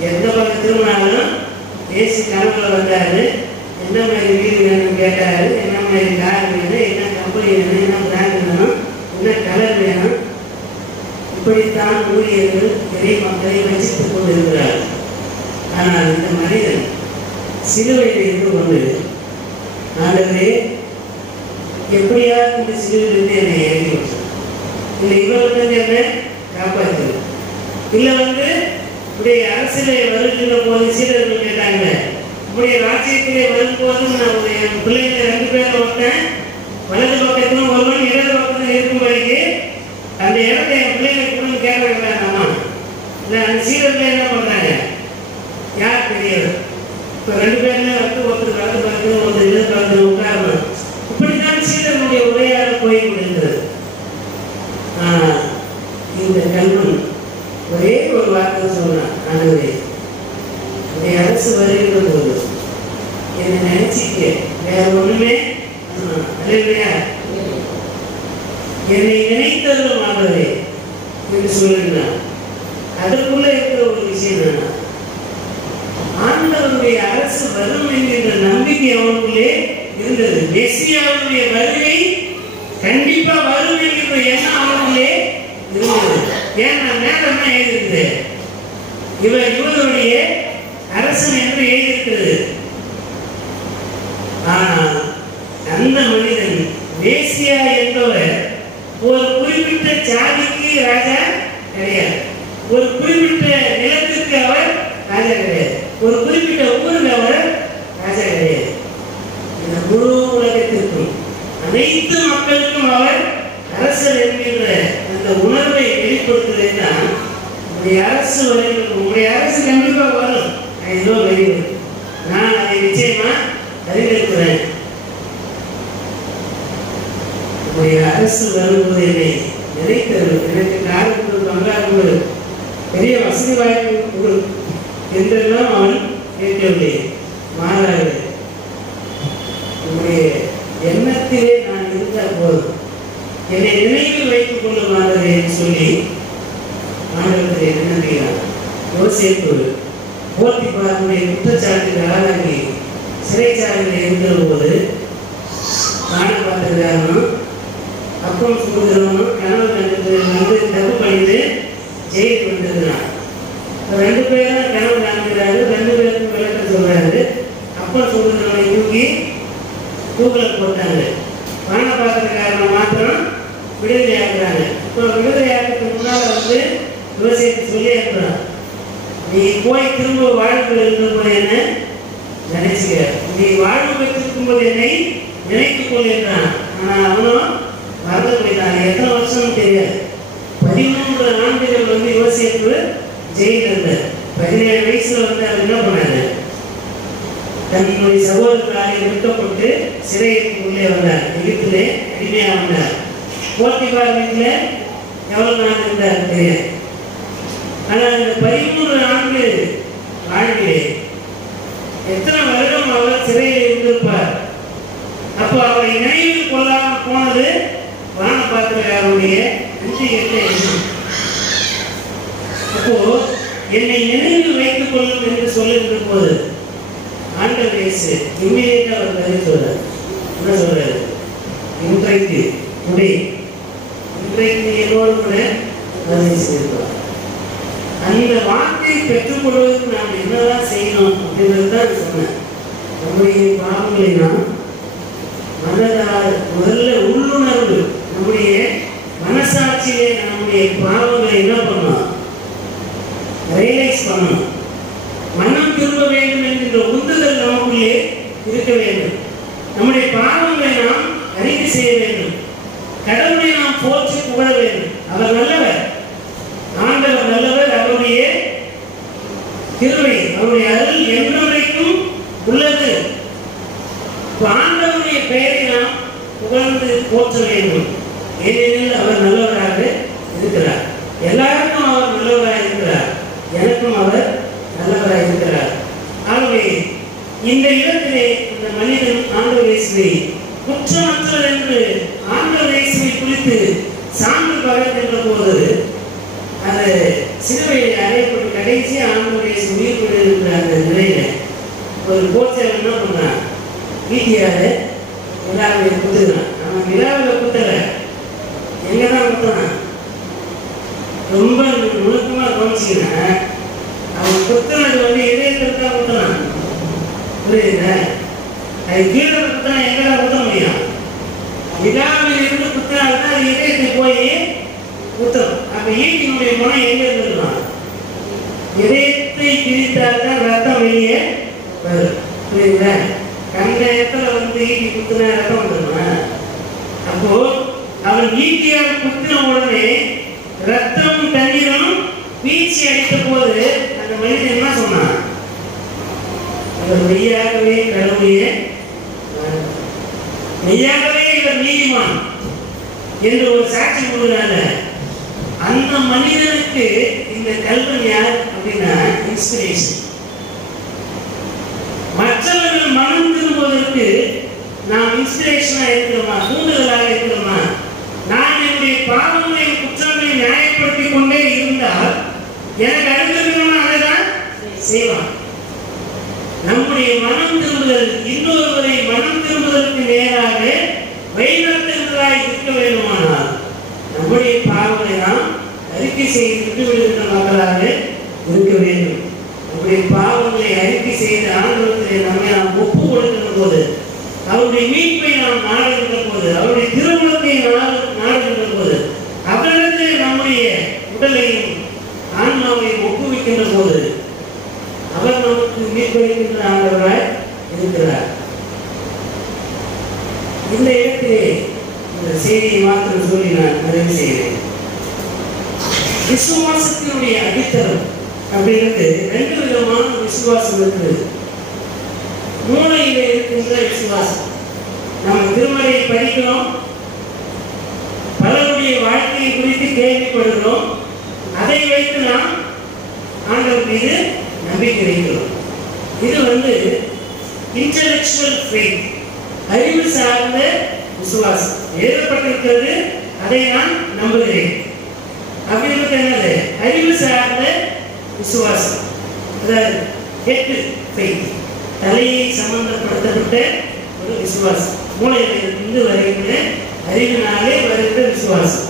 எந்த பக்கம் திரும்பினாலும் பேசி கனவுல வந்தாரு, என்ன மாதிரி வீடு வேணும்னு கேட்டாரு, என்ன மாதிரி கார் வேணும், என்ன கம்பெனி வேணும், என்ன பிராண்ட் வேணும், என்ன கலர் வேணும். இப்படித்தான் ஊழியர்கள் பெரிய மக்களை வச்சித்துக் கொண்டிருக்கிறார்கள். ஆனால் இந்த மனிதன் சிலுவையில் இருந்து கொண்டு, ஆண்டவரே எப்படியாவது இந்த சிலுவையிலிருந்து என்னை இறங்கி விட்டார், இல்லை இவர்கள் என்னை காப்பாற்று, இல்லை இப்படி அரசியலை வருகின்ற போது சீடர்கள் கேட்டாங்க, இப்படி ராஜ்யத்திலே வரும்போது நான் என் பிள்ளைங்க 2 பேர் ஒருத்தன் வலது பக்கத்திலும் ஒருவன் இடது பக்கத்தில் இருக்கும்படிக்கு அந்த இடத்தை என் பிள்ளைங்க கூட கேட்க வேண்டாமா, அந்த சீடர்கள் என்ன பண்றாங்க? யார் பெரியவர்? இப்போ 2 பேர்ல வந்து ஒருத்தர் கலந்து பார்த்து ஒருத்தர் இதை கலந்து உட்காரணும். இப்படித்தான் சீடர்களுடைய உரையாடல் போய் கொண்டிருக்கிறது. இந்த கல்வன் ஒரே ஒரு வார்த்தை சொன்னான், ஆண்டவரே உடைய அரசு வருகிற போது என்னை நினைச்சிக்க, வேற ஒண்ணுமே இல்லையா, என்னை நினைத்ததும் ஆண்டவரே என்று சொல்லினான். அதற்குள்ள இருக்கிற ஒரு விஷயம் என்ன, ஆண்டவருடைய அரசு வரும் என்கின்ற நம்பிக்கை அவனுக்குள்ளே இருந்தது. மெசியாவுடைய வருகை கண்டிப்பா வரும் என்கின்ற எண்ணம் அவனுக்குள்ளே இருந்தது. ஏன்னா மேல என்ன எழுதியிருக்குது, இவருடைய அரசன் என்று எழுதியிருக்கிறது. ஆனால் அந்த மனிதன் மேசியா என்பவர் ஒரு குறிப்பிட்ட சாதிக்கு ராஜா கிடையாது, ஒரு குறிப்பிட்ட நிலத்திற்கு அவர் ராஜா கிடையாது, ஒரு குறிப்பிட்ட ஊருக்கு அவர் ராஜா கிடையாது. இந்த முழு உலகத்திற்கும் அனைத்து மக்களுக்கும் அவர் அரசர் என்கின்ற அந்த உணர்வை வெளிப்படுத்துவதுதான் உங்களுடைய அரசு வருகிறது. உங்களுடைய அரசு கண்டிப்பா வரும், ஏதோ வருகிறது, நான் அதை நிச்சயமா அறிந்திருக்கிறேன். உங்களுடைய அரசு வரும்போது என்னை நினைத்தது, எனக்கு காரணம் பங்காளர்கள் பெரிய வசதி வாய்ப்பு என்றெல்லாம் அவன் கேட்கவில்லை. மாறாக உங்களுடைய எண்ணத்திலே நான் இருந்தால் போதும், என்னை நினைவில் வைத்துக் கொள்ளுமாறு சொல்லி ஆண்டவரை நினைக்கிறார். யோசேப்பு போத்திபாருடைய குற்றச்சாட்டுக்கு ஆளாகி சிறைச்சாலையில் இருக்கிற போது காண பார்த்துக்கிறாரும், அப்பம் சொல்கிறவனும் கனவு கண்டு வந்து தப்பு பண்ணிட்டு ஜெயிலுக்கு வந்திருக்கிறான். 2 பேரும் கனவு காண்கிறாரு, 2 பேருக்கும் விளக்கம் சொல்றாரு. அப்பம் சொல்கிறவனை தூக்கி தூக்கில் போட்டாங்க. காண பார்த்துக்காரன் மாத்திரம் விடுதலை ஆகிறாங்க. இப்போ விடுதலை ஆகிறதுக்கு முன்னால் வந்து யோசித்து சொல்லி இருக்கிறான், நீ போய் திரும்ப வாழ்வு இருக்கும்போது என்ன நினைச்சுக்க, நீ வாழ்வு பெற்றிருக்கும் போது என்னை நினைத்துக் கொள்கிறான். ஆனால் அவனும் மறந்து போயிட்டான். எத்தனை வருஷம் தெரியாது, 13 ஆண்டுகள் வந்து யோசிப்பு ஜெயிலில் இருந்தார். 17 வயசுல வந்து அவர் என்ன பண்ணாரு, தன்னுடைய சகோதரர்களாலே விற்கப்பட்டு சிறைக்கு உள்ளே வந்தார். எகிப்திலே அடிமையாக வந்தார். போத்திபார் வீட்டில் எவ்வளவு நாள் இருந்தார் தெரியாது. ஆனால் இந்த 13 ஆண்டு வாழ்விலே எத்தனை வருடம் அவர் சிறையில் இருந்திருப்பார். அப்போ அவரை நினைவில் கொள்ளாமல் போனது வான பாத்திரக்காரருடைய நன்றி கெட்ட எண்ணம். அப்போ என்னை நினைவில் வைத்துக் கொள்ளும் என்று சொல்லுகின்ற போது ஆண்டவர் இயேசு இம்மிடியேட்டா அவர் பதில் சொல்றார். என்ன சொல்றாரு, இன்றைக்கு என்னோடு கூட பதில் செய்திருப்பார். அந்த வார்த்தையை பெற்றுக் கொள்வதற்கு நாம் என்னதான் செய்யணும் அப்படின்றது தான் சொன்னேன். நம்முடைய பாவங்களை நாம் மனதால் முதல்ல உள்ளுணர்வு, நம்முடைய மனசாட்சியிலே நம்முடைய பாவங்களை என்ன பண்ணணும், ரியலைஸ் பண்ணணும். மனம் திரும்ப வேண்டும் என்கின்ற உந்துதல் நமக்குள்ளே இருக்க வேண்டும். நம்முடைய பாவங்களை நாம் அறிக்கை செய்ய வேண்டும். கடவுளை நாம் போற்றி புகழ வேண்டும். அவர் நல்லவர், ஆண்டவர் நல்லவர், அவருடைய கிருபை, அவருடைய அருள் என்றைக்கும் உள்ளது. ஆண்டவருடைய பெயரை நாம் புகழ்ந்து போற்ற வேண்டும். ஏனெனில் அவர் நல்லவராக இருக்கிறார். எல்லாருக்கும் அவர் நல்லவராக இருக்கிறார், எனக்கும் அவர் நல்லவராக இருக்கிறார். ஆகவே இந்த இடத்திலே இந்த மனிதன் ஆண்டவர் இயேசுவை குற்றமற்றவர் என்று ஆண்டவர் இயேசுவை குறித்து சான்று பகர்கின்ற போது அது சிலுவையில் அறையப்பட்டு கடைசி ஆண்டவர் இயேசு உயிர் கொண்டிருக்கிற அந்த நிலையில ஒரு கோச்சர் என்ன பண்ணான், வீட்டியாரு விழாவை குத்துறான். அவன் விழாவில் குத்தல, எங்கதான் குத்துறான், ரொம்ப நுணுக்கமா கவனிச்சுக்கிறேன். அவன் குத்துனது வந்து இதயத்திற்கு தான் குத்துறான், புரியுதா? அது கீழே குத்துனா எங்கதான் குத்த முடியும்? விழாவில் இருந்து குத்தினால்தான் அது இதயத்தை போய் குத்தம். அப்ப ஈட்டினுடைய குணம் எங்க இருந்துருக்கலாம், இதயத்தை பிரித்தால்தான் ரத்தம் வெளியே வரும், புரியுதா? கண்ட இடத்துல வந்து ஈட்டி குத்துனா ரத்தம் வந்துருமா? அப்போ அவன் ஈட்டியால் குத்தின உடனே ரத்தமும் தண்ணீரும் வீழ்ச்சி அடித்த போது அந்த மனிதன் என்ன சொன்னான்? இவர் மெய்யாகவே கடவுளையே, மெய்யாகவே இவர் நீதிமான் என்று ஒரு சாட்சி கொடுக்கிறாங்க. அந்த மனிதனுக்கு இந்த கல்வன் யார் அப்படின்னா இன்ஸ்பிரேஷன். மற்றவர்கள் மனம் திரும்புவதற்கு நாம் இன்ஸ்பிரேஷனா இருக்கிறோமா, தூண்டுதலாக இருக்கிறோமா? நான் என்னுடைய பாவங்களை குற்றங்களை நியாயப்படுத்திக் கொண்டே இருந்தால் எனக்கு அடுத்திருக்கிறவன் அதைதான் செய்வான். நம்முடைய மனம் திரும்புதல் இன்னொருவரை மனம் திரும்புவதற்கு நேராக வழிநடத்துவதாய் இருக்க வேண்டுமானால் நம்முடைய பாவங்களை நாம் அறிக்கை செய்து விட்டு விடுகின்ற மக்களாக இருக்க வேண்டும். நம்முடைய பாவங்களை அறிக்கை செய்து ஆண்டவரத்திலே நம்மை நாம் ஒப்பு கொடுக்கின்ற போது, அவருடைய மீட்பை நாம் நாடுகின்ற போது, அவருடைய திருமணத்தை நாடுகின்ற போது, அவரிடத்தில் நம்முடைய உடலையும் ஆன்மாவையும் ஒப்புவிக்கின்ற போது அவர் நமக்கு மீட்பளிக்கின்ற ஆண்டவராய் இருக்கிறார். இந்த இடத்திலே இந்த செய்தியை மாத்திரம் சொல்லி நான் நிறைவு செய்கிறேன். விசுவாசத்தினுடைய அடித்தளம் அப்படிங்கிறது ரெண்டு விதமான விசுவாசம் இருக்குது. மூளையில இருக்கின்ற விசுவாசம், நம்ம திருமறையை படிக்கிறோம், பலருடைய வாழ்க்கையை குறித்து கேள்விப்படுகிறோம், அதை வைத்து நாம் ஆண்டவர் மீது நம்பிக்கை வைக்கிறோம். இது இன்டெலெக்சுவல் ஃபெய்த், அறிவு சார்ந்த விசுவாசம். எழுதப்பட்டிருக்கிறது, அதை நான் நம்புகிறேன் அப்படின்றது என்னது? அறிவு சார்ந்த விசுவாசம். அதாவது ஹெட் ஃபெய்த், தலையை சம்பந்தப்படுத்தப்பட்ட ஒரு விசுவாசம். மூளையிலிருந்து வருகின்ற அறிவினாலே வருகின்ற விசுவாசம்.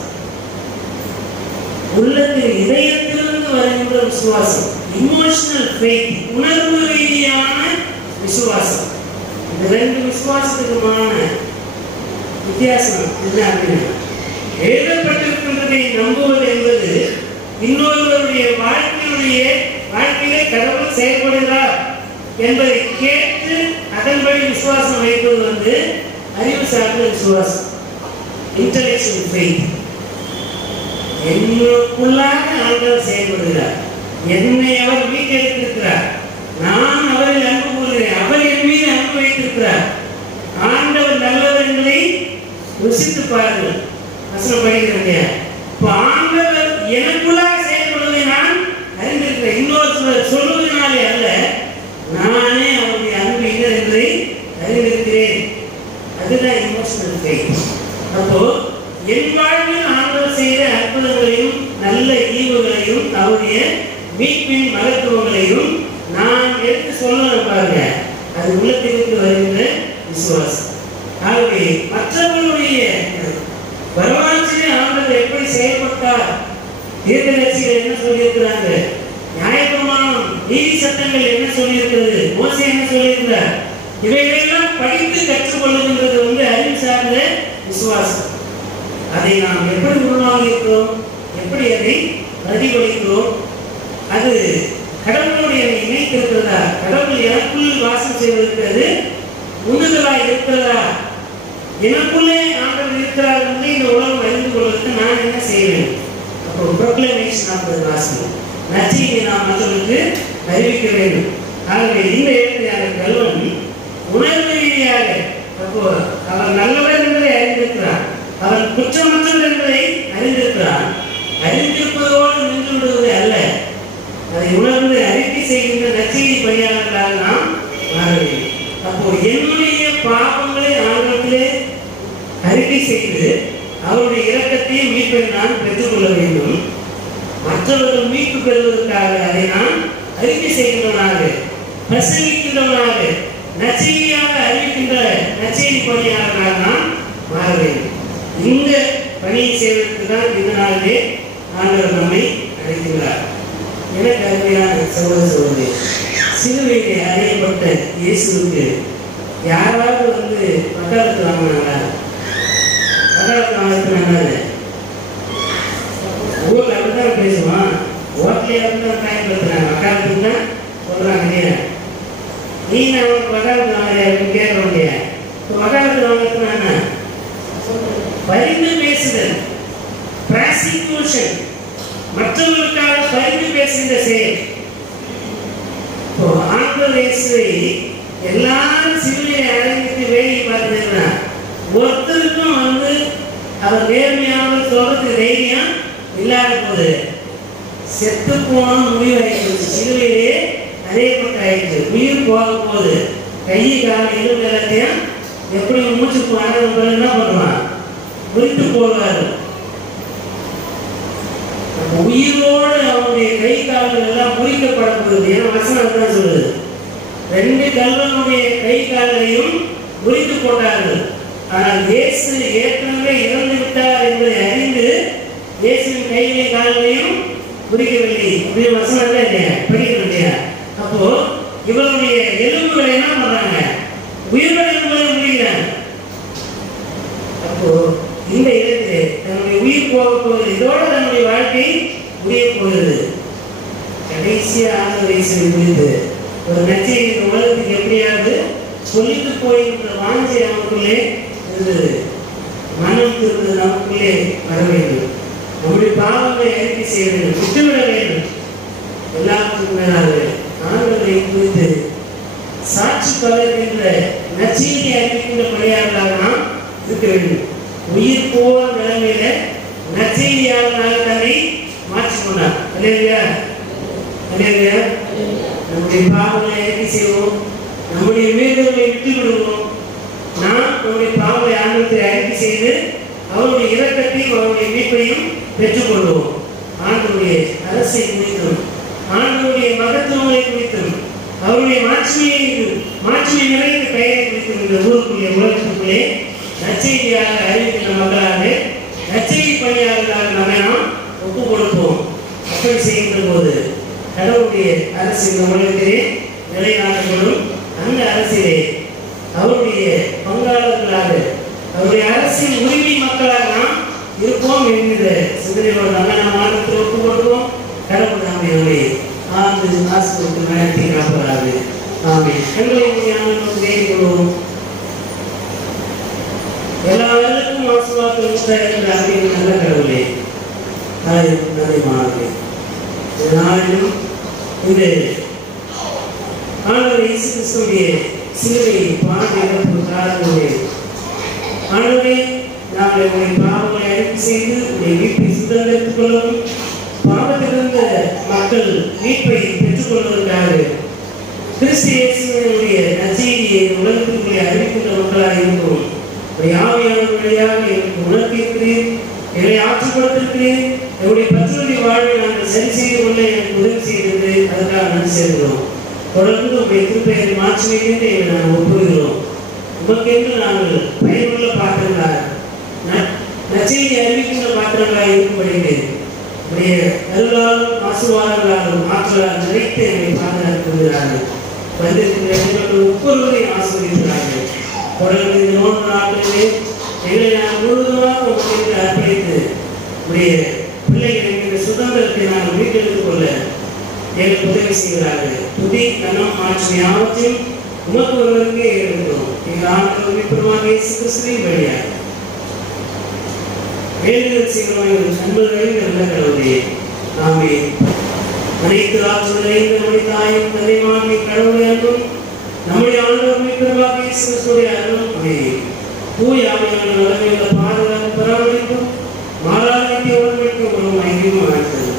உள்ளத்தில் இதயத்திலிருந்து வருகின்ற விசுவாசம் இமோஷனல் ஃபெய்த், உணர்வு ரீதியான விசுவாசம். இந்த ரெண்டு விசுவாசத்துக்குமான வித்தியாசம் என்ன அப்படின்னா, எழுதப்பட்டிருக்கின்றதை நம்புவது என்பது இன்னொருவருடைய வாழ்க்கையிலே கடவுள் செயல்படுகிறார் என்பதை கேட்டு அதன்படி விசுவாசம் வைப்பது அறிவு சார்ந்த விசுவாசம், இன்டெலெக்சுவல் ஃபெய்த். என்னுக்குள்ளாக ஆண்டவர் செயல்படுகிறார், என்னை அவர் மீட்டெடுத்திருக்கிறார், நான் அவரில் அன்பு கூறுகிறேன், அவர் என் மீது அன்பு வைத்திருக்கிறார், ஆண்டவர் நல்லவர் என்பதை ருசித்து பாருங்கள். வசனம் படிக்கிறேன். இப்போ ஆண்டவர் எனக்குள்ளாக செயல்படுவதை நான் அறிந்திருக்கிறேன். இன்னொரு சொல்வதனாலே அல்ல, நானே அவருடைய அன்பு என்ன என்பதை அறிந்திருக்கிறேன். அதுதான் இமோஷனல் ஃபெய்த். அப்போ என் வாழ்வில் ஆண்டவர் செய்த அற்புதங்களையும் நல்ல ஈவுகளையும் அவருடைய மீட்பின் மகத்துவங்களையும் நான் எடுத்து சொல்லணும் பாருங்க, அது உள்ளத்திற்கு வருகின்ற விசுவாசம். ஆகவே மற்றவர்களுடைய வரலாற்றிலே ஆண்டவர் எப்படி செயல்பட்டார், தீர்க்கதரிசிகள் என்ன சொல்லியிருக்கிறாங்க, நியாயப்பிரமாணம் நீதி சட்டங்கள் என்ன சொல்லியிருக்கிறது, மோசே என்ன சொல்லியிருக்கிறார், இவைகளெல்லாம் படித்து கற்றுக்கொள்ளுகின்றது அறிவு சார்ந்த விசுவாசம். அதை நாம் எப்படி உருவாகி இருக்கிறோம், எப்படி அதை பிரதிபலிக்கிறோம், அது கடவுளுடைய இணைத்திருக்கிறதா, கடவுள் எனக்குள் வாசம் செய்திருக்கிறது உண்ணுதலாய் இருக்கிறதா, எனக்குள்ளே ஆண்டவர் இருக்கிறார் என்று இந்த உலகம் அறிந்து கொள்வதற்கு நான் என்ன செய்வேன்? அப்போ ப்ரொக்ளமேஷன் ஆஃப் தி காஸ்பல், நற்செய்தியை நாம் மற்றவர்களுக்கு அறிவிக்க வேண்டும். ஆகவே இந்த இடத்தில் கல்வன் உணர்வு ரீதியாக அப்போ அவர் நல்லவர் என்பதை அறிந்திருக்கிறார், அவர் குற்றமற்றவர் என்பதை அறிந்திருக்கிறார். அறிந்திருப்பதோடு நின்று விடுவது அல்ல, அதை உணர்ந்து அறிக்கை செய்கின்ற நற்செய்தி பணியாளர்களாக நாம் மாற வேண்டும். அப்போ என்னுடைய பாவங்களை ஆண்டவரிலே அறிக்கை செய்து அவருடைய இரக்கத்தையும் மீட்பை நான் பெற்றுக்கொள்ள வேண்டும். மற்றவர்கள் மீட்பு பெறுவதற்காக அதை நான் அறிக்கை செய்கின்றவனாக, பிரசங்கிக்கின்றவனாக, நற்செய்தியாக அறிவிக்கின்ற நற்செய்தி பணியாளர்களாக நான் மாற வேண்டும். இந்த பணியை செய்வதற்கு தான் இந்த நாளிலே ஆண்டவர் நம்மை அழைக்கிறார். எனக்கு அருமையான சகோதர சகோதரி, சிலுவையிலே அறையப்பட்ட இயேசுவுக்கு யாராவது வக்காலத்து வாங்கினாங்களா? வக்காலத்து வாங்கினாங்க. ஊரில் அப்படித்தான் பேசுவான், ஓட்டிலே அப்படித்தான் பயன்படுத்துறாங்க. வக்காலத்துக்கு தான் சொல்றாங்க இல்லையா? நீ நான் வக்காலத்து வாங்குறியா அப்படின்னு கேட்க முடியாது. இப்போ வக்காலத்து வாங்குறதுனா பரிந்து பேசுதல், ப்ராசிக்யூஷன், மற்றவர்களுக்காக பரிந்து பேசுகின்ற செயல். ஆண்டவர் இயேசுவை எல்லாரும் சிலுவையை அடைந்து வேலை பார்த்தீங்கன்னா ஒருத்தருக்கும் அவர் நேர்மையானவர் சொல்றது தைரியம் இல்லாத போது செத்து போன முடிவாயிடுச்சு. சிலுவையிலே அறையப்பட்ட ஆயிடுச்சு. உயிர் போக போது கை கால எலும்பு எல்லாத்தையும் எப்படி மூச்சு போன என்ன பண்ணுவான், முறித்து போடுவாரு. உயிரோடு அவனுடைய கை கால்கள் எல்லாம் முறிக்கப்பட போகுது. ஏன்னா வசனம் தான் சொல்லுது, 2 கல்வனுடைய கை கால்களையும் முறித்து போட்டார்கள். ஆனால் இயேசு ஏற்கனவே இறந்து விட்டார் என்பதை அறிந்து இயேசுவின் கைகளை கால்களையும் முறிக்கவில்லை. அப்படின்னு வசனம் தான் இல்லையா, படிக்கணும் இல்லையா? அப்போ இவருடைய எலும்புகளை என்ன பண்றாங்க, உயிரோட எலும்புகளை முடிக்கிறாங்க. அப்போ இந்த இடத்திலே தன்னுடைய உயிர் போக போகுது, இதோட தன்னுடைய வாழ்க்கை முடிய போகிறது. கடைசியா வயசு முடிந்து ஒரு நச்சை உலகத்துக்கு எப்படியாவது சொல்லிட்டு போயிருக்கிற வாஞ்சி நமக்குள்ளே இருந்தது. மனம் திரும்பது நமக்குள்ளே வர வேண்டும். நம்முடைய பாவங்களை அறிக்கை செய்ய வேண்டும், விட்டுவிட வேண்டும். எல்லாத்துக்கும் மேலாக ஆண்களை குறித்து சாட்சி பகர்கின்ற நச்செய்தி அறிவிக்கின்ற பணியாளர்களாக நாம் இருக்க வேண்டும். உயிர் போன நிலைமையில நற்செய்தியாளராக தன்னை மாற்றிக்கொண்டார். அல்லேலூயா, அல்லேலூயா. நம்முடைய பாவங்களை அறிக்கை செய்வோம், நம்முடைய மீறுதல்களை விட்டு விடுவோம். நாம் நம்முடைய பாவங்களை ஆண்டவரை அறிக்கை செய்து அவருடைய இரக்கத்தையும் அவருடைய மீட்பையும் பெற்றுக்கொள்வோம். ஆண்டவருடைய அரசை குறித்தும் ஆண்டவருடைய மகத்துவங்களை குறித்தும் அவருடைய மாட்சிமை நிறைந்த பெயரை குறித்தும் இந்த ஊருக்குள்ளே உலகத்துக்குள்ளே நற்செய்தியாக அறிவிக்கின்ற மக்களாக நற்செய்தி பணியாளர்களாக நம்மை நாம் ஒப்புக் கொடுப்போம். அப்படி செய்கின்ற போது கடவுளுடைய அரசு இந்த உலகத்திலே நிலைநாட்டப்படும். அந்த அரசிலே அவருடைய பங்காளர்களாக அவருடைய அரசின் உரிமை மக்களாக நாம் இருப்போம் என்கிற சிந்தனையோடு நாம் மாநிலத்தில் ஒப்புக் கொடுப்போம். கடவுள் நாம் என்னுடைய ஆண்டு ஆசிரியருக்கு நடத்தி காப்பதாக. ஆமென். எங்களை வேண்டிக் கொள்வோம். எல்லாருக்கும் ஆசீர்வாதம் அப்படின்னு நல்ல கடவுளே, நன்றி மாணவர்களே. நாளிலும் இந்த ஆண்டவர் இயேசு கிறிஸ்துவின் சிலுவை பாடுகிற காரணங்களே ஆண்டவரே, நாங்கள் உங்களுடைய பாவங்களை அறிக்கை செய்து உங்களுடைய மீட்பை சுதந்திரத்துக் கொள்ளவும் பாவத்திலிருந்த மக்கள் மீட்பை பெற்றுக் கொள்வதற்காக கிறிஸ்து இயேசுவினுடைய நற்செய்தியை உலகத்திற்குள்ளே அறிவிக்கின்ற மக்களாக இருந்தோம். ஆவியானவர் வழியாக எங்களுக்கு உணர்த்தியிருக்கிறேன், எங்களை ஆற்றுப்படுத்திருக்கிறேன். என்னுடைய பற்றுடைய வாழ்வை நாங்கள் சரி செய்து கொள்ள எனக்கு உதவி செய்தது, அதற்காக நன்றி செய்கிறோம். தொடர்ந்து உங்களுடைய திருப்பெயரை மாற்றுவீங்க நாங்கள் ஒப்புகிறோம். உமக்கென்று நாங்கள் பயனுள்ள பாத்திரங்களாக நற்செய்தி அறிவிக்கின்ற பாத்திரங்களாக இருக்கும்படியே உடைய அருளாலும் ஆசீர்வாதங்களாலும் ஆற்றலால் நிறைத்து என்னை பாதுகாக்கிறார்கள். வந்திருக்கிற ஒவ்வொருவரையும் ஆசீர்வதிக்கிறார்கள். தொடர்ந்து இந்த 3 நாட்களிலே எங்களை நான் முழுவதுமாக உங்களுக்கு அர்ப்பணித்து உடைய பிள்ளைகள் என்கிற சுதந்திரத்தை நாங்கள் மீட்டெடுத்துக் கொள்ள எங்களுக்கு உதவி செய்கிறார்கள். துதி கனம் மாற்றி யாவற்றையும் உமக்கு ஒருவருக்கே இருக்கிறோம். எங்கள் ஆண்டவர் மீட்பருமாக இயேசு கிறிஸ்துவின் வழியாக வேண்டுதல் செய்கிறோம். நண்பர்களையும் நல்ல கடவுளே, ஆமென். அனைத்து ஆற்றுதலையும் நம்முடைய தாயும் தந்தையுமாகிய கடவுளை அன்பும் நம்முடைய ஆண்டவர் மீட்பருமாக இயேசு கிறிஸ்துவின் அருளும் தூய ஆவியான வல்லமையுள்ள பாதுகாப்பு பராமரிப்பும் மாறாத உடன்படிக்கை உணவு ஐக்கியமும் ஆகிறது.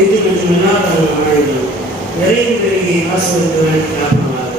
என்று எல்லா நிறைவு பெருகி ஆசிரியர்கள் காரணமாக